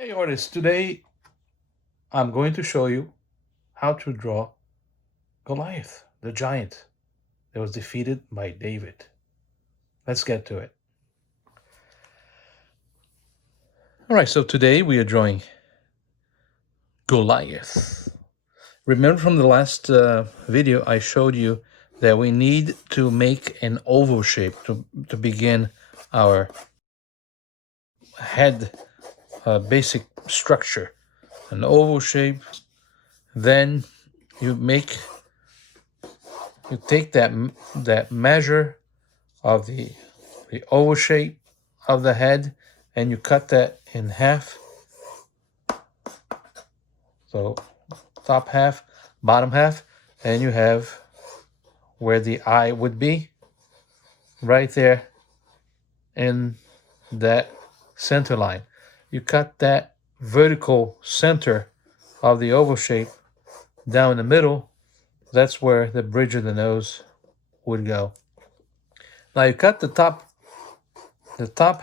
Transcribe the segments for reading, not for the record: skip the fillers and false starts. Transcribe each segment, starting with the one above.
Hey artists, today I'm going to show you how to draw Goliath, the giant that was defeated by David. Let's get to it. All right, so today we are drawing Goliath. Remember from the last video I showed you that we need to make an oval shape to begin our head basic structure. An oval shape, then you take that measure of the oval shape of the head and you cut that in half. So top half, bottom half, and you have where the eye would be right there in that center line. You cut that vertical center of the oval shape down the middle. That's where the bridge of the nose would go. Now you cut the top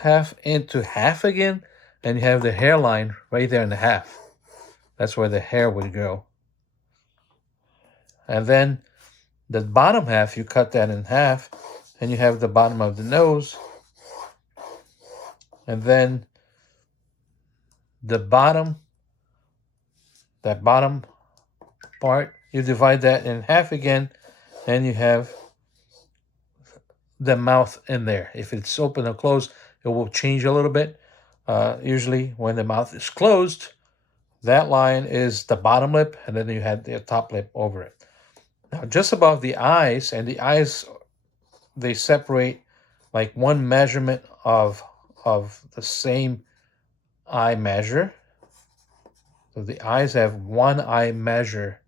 half into half again, and you have the hairline right there in the half. That's where the hair would go. And then the bottom half, you cut that in half, and you have the bottom of the nose. And then that bottom part, you divide that in half again, and you have the mouth in there. If it's open or closed, it will change a little bit. Usually when the mouth is closed, that line is the bottom lip, and then you have the top lip over it. Now, just above the eyes, and the eyes, they separate like one measurement of the same eye measure. So the eyes have one eye measure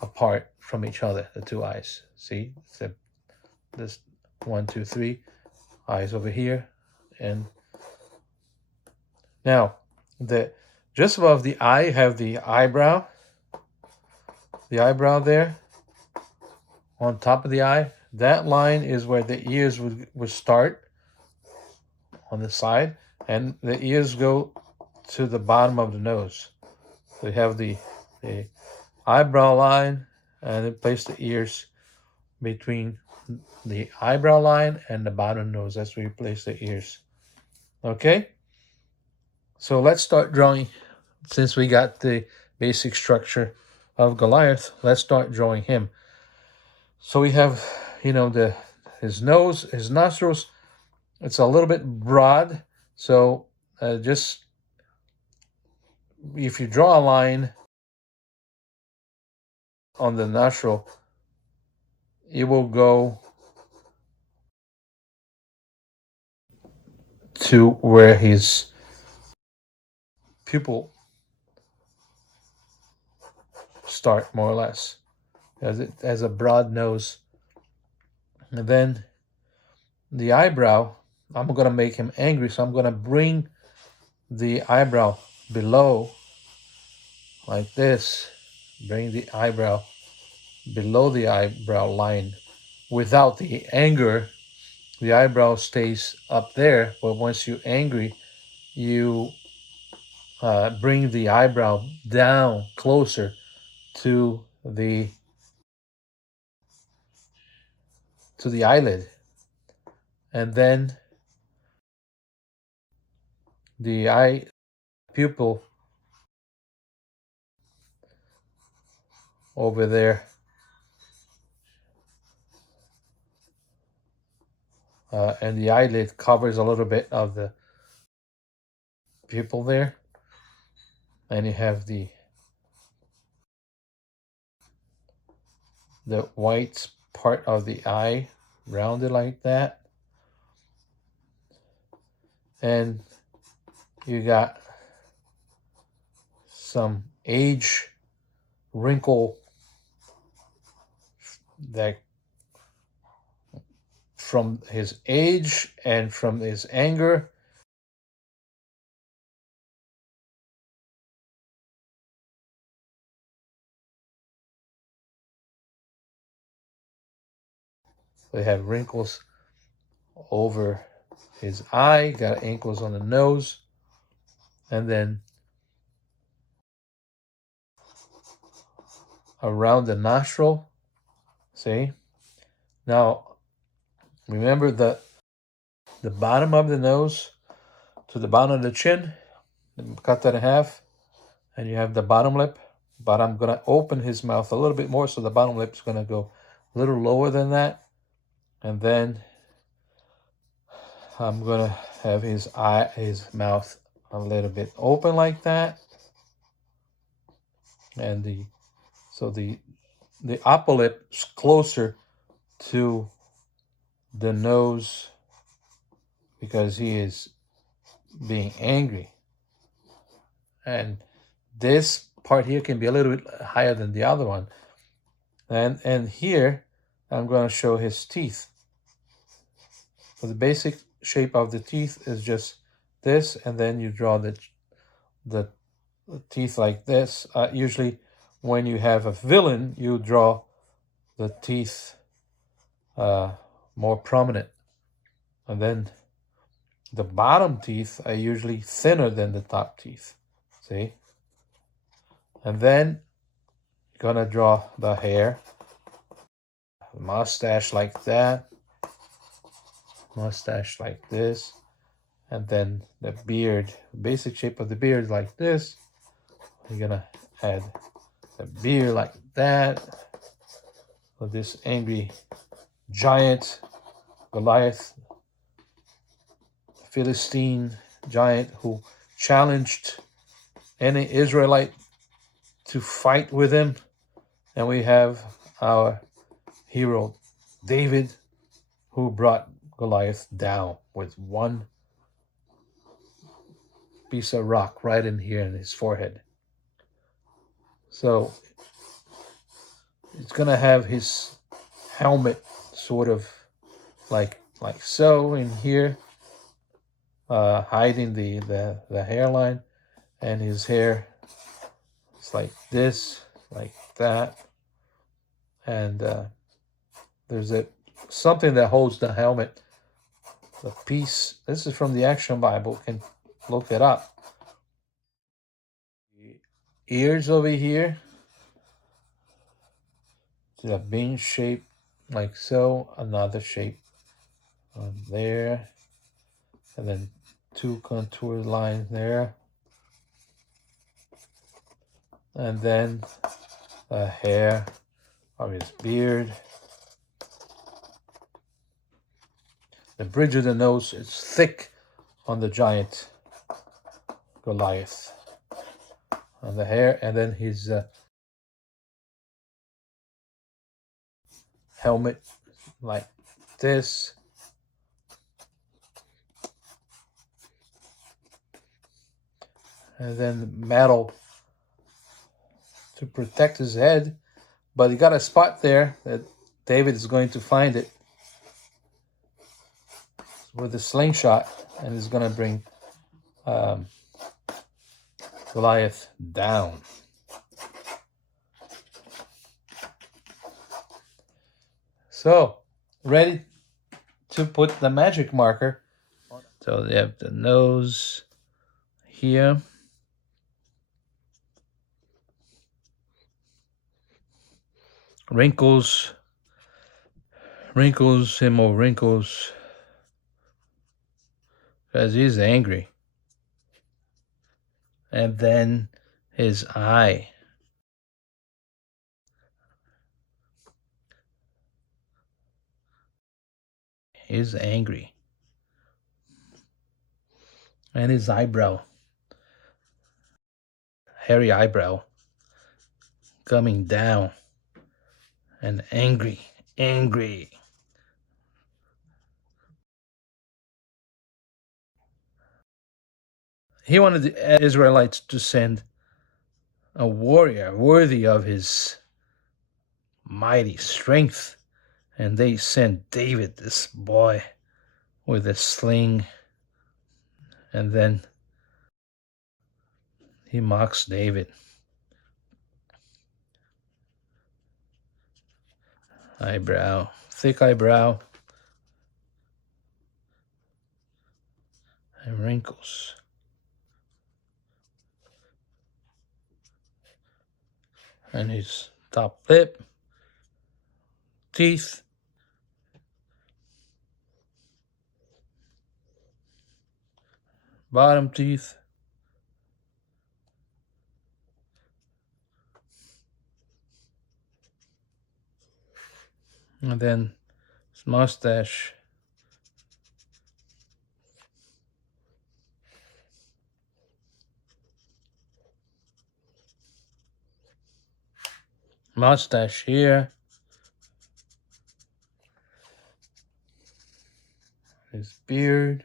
apart from each other, the two eyes. See, so this 1, 2, 3 eyes over here, and now just above the eye, you have the eyebrow there on top of the eye. That line is where the ears would start on the side, and the ears go to the bottom of the nose. So you have the eyebrow line, and then place the ears between the eyebrow line and the bottom nose. That's where you place the ears. Okay? So let's start drawing. Since we got the basic structure of Goliath, let's start drawing him. So we have, his nose, his nostrils. It's a little bit broad. So just if you draw a line on the nostril, it will go to where his pupil start, more or less, as it has a broad nose. And then the eyebrow, I'm going to make him angry, so I'm going to bring the eyebrow below like this. Bring the eyebrow below the eyebrow line. Without the anger, the eyebrow stays up there, but once you're angry, you bring the eyebrow down closer to the eyelid, and then the eye pupil over there, and the eyelid covers a little bit of the pupil there, and you have the white part of the eye rounded like that, and you got some age wrinkle that from his age and from his anger. They have wrinkles over his eye, got ankles on the nose, and then around the nostril. See? Now, remember the bottom of the nose to the bottom of the chin. Cut that in half. And you have the bottom lip. But I'm going to open his mouth a little bit more, so the bottom lip is going to go a little lower than that. And then I'm going to have his mouth a little bit open like that. And the upper lip is closer to the nose because he is being angry. And this part here can be a little bit higher than the other one. And here I'm going to show his teeth. So the basic shape of the teeth is just this, and then you draw the teeth like this. Usually when you have a villain, you draw the teeth more prominent. And then the bottom teeth are usually thinner than the top teeth. See? And then you're gonna draw the hair, mustache like that, mustache like this, and then the beard, basic shape of the beard like this. You're gonna add the beard like that, with this angry giant Goliath, Philistine giant who challenged any Israelite to fight with him. And we have our hero David, who brought Goliath down with one piece of rock right in here in his forehead. So it's gonna have his helmet sort of like so in here, hiding the hairline, and his hair is like this, like that, and there's something that holds the helmet. The piece. This is from the Action Bible. You can look it up. The ears over here. It's a bean shape, like so. Another shape on there, and then two contour lines there, and then the hair of his beard. The bridge of the nose is thick on the giant Goliath. On the hair, and then his helmet like this. And then metal to protect his head. But he got a spot there that David is going to find it with a slingshot, and is going to bring Goliath down. So, ready to put the magic marker. So they have the nose here. Wrinkles, and more wrinkles, because he's angry. And then his eye. He's angry. And his eyebrow. Hairy eyebrow. Coming down. And angry. He wanted the Israelites to send a warrior worthy of his mighty strength. And they sent David, this boy, with a sling. And then he mocks David. Eyebrow, thick eyebrow, and wrinkles. And his top lip, teeth, bottom teeth, and then his mustache. Mustache here. His beard.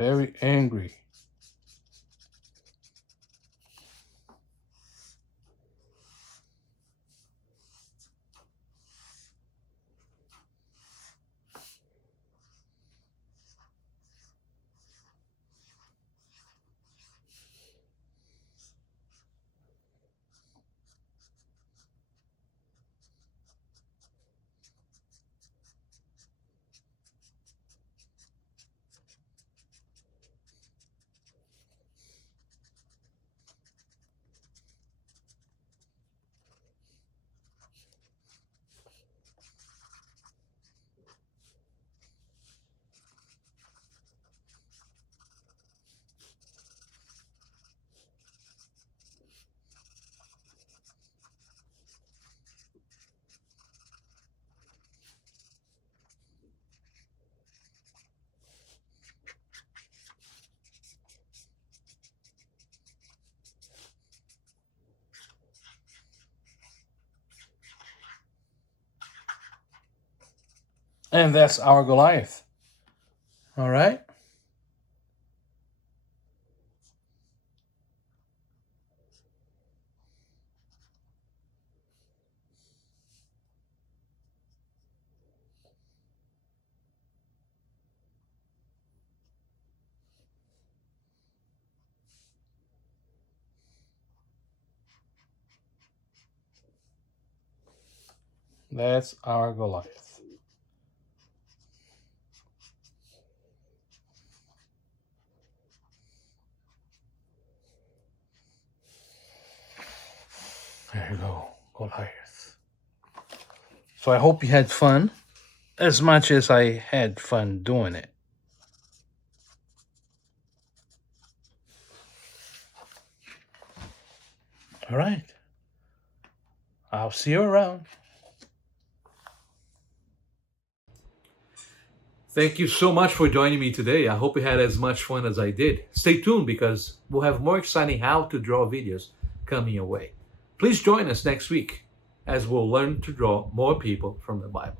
Very angry. And that's our Goliath. All right. That's our Goliath. There you go, Goliath. So I hope you had fun as much as I had fun doing it. All right. I'll see you around. Thank you so much for joining me today. I hope you had as much fun as I did. Stay tuned because we'll have more exciting how to draw videos coming your way. Please join us next week as we'll learn to draw more people from the Bible.